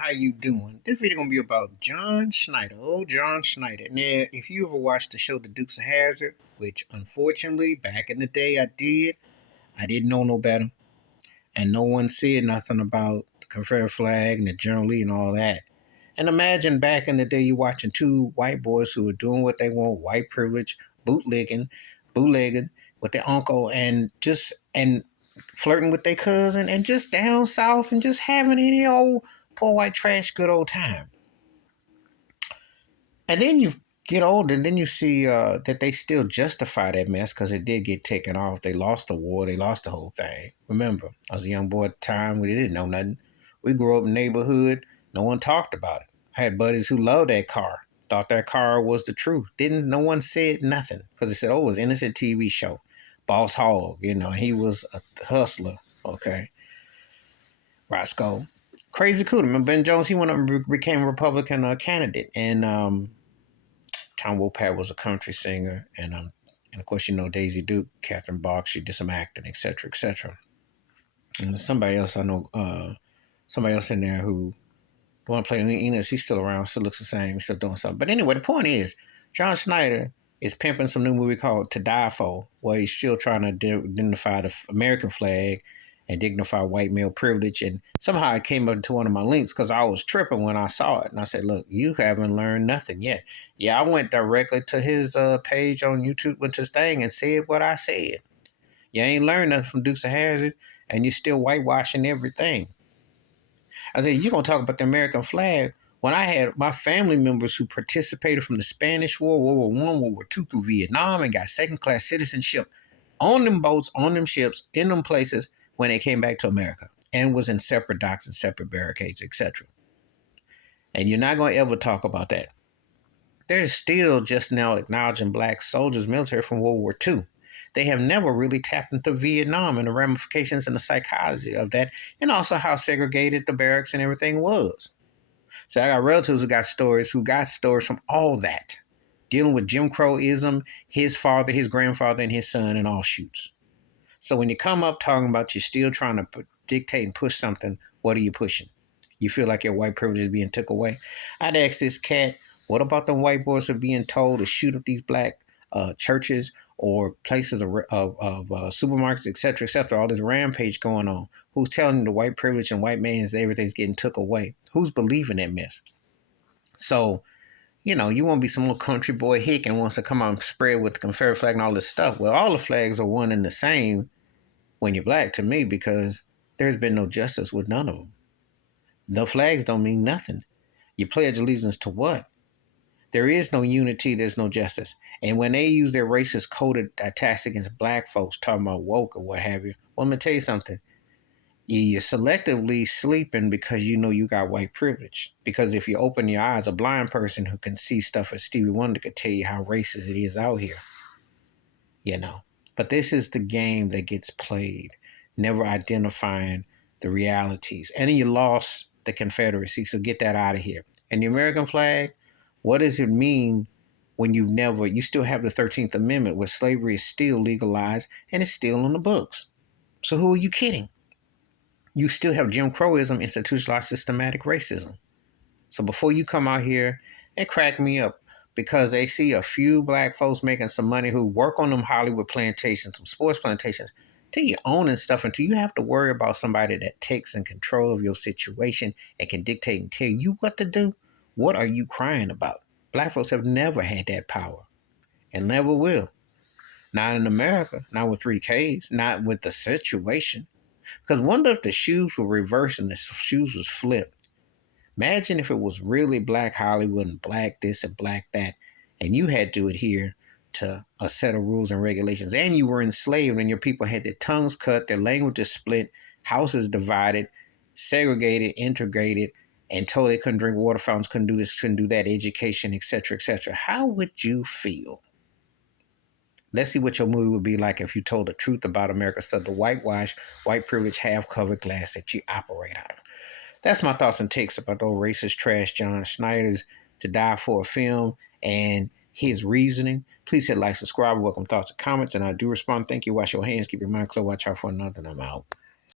how you doing? This video gonna be about John Schneider. Oh, John Schneider. Now, if you ever watched the show The Dukes of Hazzard, which unfortunately back in the day I didn't know no better, and no one said nothing about the Confederate flag and the General Lee and all that. And imagine back in the day you watching two white boys who were doing what they want, white privilege, bootlegging with their uncle, and flirting with their cousin, and just down south and just having any old poor white trash good old time. And then you get older, and then you see that they still justify that mess because it did get taken off. They lost the war. They lost the whole thing. Remember, I was a young boy at the time. We didn't know nothing. We grew up in the neighborhood. No one talked about it. I had buddies who loved that car. Thought that car was the truth. No one said nothing because they said, oh, it was an innocent TV show. Boss Hogg, he was a hustler. Okay. Roscoe. Crazy cool. Remember Ben Jones, he went up and became a Republican candidate. And Tom Wopat was a country singer. And of course, Daisy Duke, Catherine Bach, she did some acting, et cetera, et cetera. And somebody else I know, somebody else in there who want to play Enos, he's still around, still looks the same, he's still doing something. But anyway, the point is, John Schneider is pimping some new movie called To Die For, where he's still trying to identify the American flag and dignify white male privilege. And somehow it came up to one of my links because I was tripping when I saw it. And I said, look, you haven't learned nothing yet. Yeah, I went directly to his page on YouTube, went to his thing and said what I said. You ain't learned nothing from Dukes of Hazzard, and you're still whitewashing everything. I said, you're going to talk about the American flag when I had my family members who participated from the Spanish War, World War I, World War II through Vietnam and got second-class citizenship on them boats, on them ships, in them places when they came back to America and was in separate docks and separate barricades, etc. And you're not going to ever talk about that. They're still just now acknowledging black soldiers, military from World War II. They have never really tapped into Vietnam and the ramifications and the psychology of that, and also how segregated the barracks and everything was. So I got relatives who got stories from all that, dealing with Jim Crow-ism, his father, his grandfather, and his son in all shoots. So when you come up talking about you're still trying to dictate and push something, what are you pushing? You feel like your white privilege is being took away? I'd ask this cat, what about the white boys who are being told to shoot up these black churches or places of supermarkets, et cetera, all this rampage going on? Who's telling the white privilege and white man's everything's getting took away? Who's believing that mess? So, you want to be some little country boy hick and wants to come out and spread with the Confederate flag and all this stuff. Well, all the flags are one and the same when you're black to me, because there's been no justice with none of them. The flags don't mean nothing. You pledge allegiance to what? There is no unity. There's no justice. And when they use their racist coded attacks against black folks, talking about woke or what have you, well, let me tell you something. You're selectively sleeping because you got white privilege. Because if you open your eyes, a blind person who can see stuff as Stevie Wonder could tell you how racist it is out here. But this is the game that gets played, never identifying the realities. And then you lost the Confederacy, so get that out of here. And the American flag, what does it mean when you still have the 13th Amendment where slavery is still legalized and it's still on the books? So who are you kidding? You still have Jim Crow-ism, institutionalized systematic racism. So before you come out here and crack me up because they see a few black folks making some money who work on them Hollywood plantations, some sports plantations, till you owning stuff, until you have to worry about somebody that takes in control of your situation and can dictate and tell you what to do, what are you crying about? Black folks have never had that power and never will. Not in America, not with 3Ks, not with the situation. Because wonder if the shoes were reversed and the shoes was flipped. Imagine if it was really black Hollywood and black this and black that, and you had to adhere to a set of rules and regulations, and you were enslaved, and your people had their tongues cut, their languages split, houses divided, segregated, integrated, and told they couldn't drink water fountains, couldn't do this, couldn't do that, education, et cetera, et cetera. How would you feel? Let's see what your movie would be like if you told the truth about America instead of the whitewash, white privilege, half-covered glass that you operate out of. That's my thoughts and takes about those racist trash John Schneider's To Die For a film and his reasoning. Please hit like, subscribe, welcome thoughts and comments, and I do respond. Thank you. Wash your hands, keep your mind clear, watch out for another, and I'm out.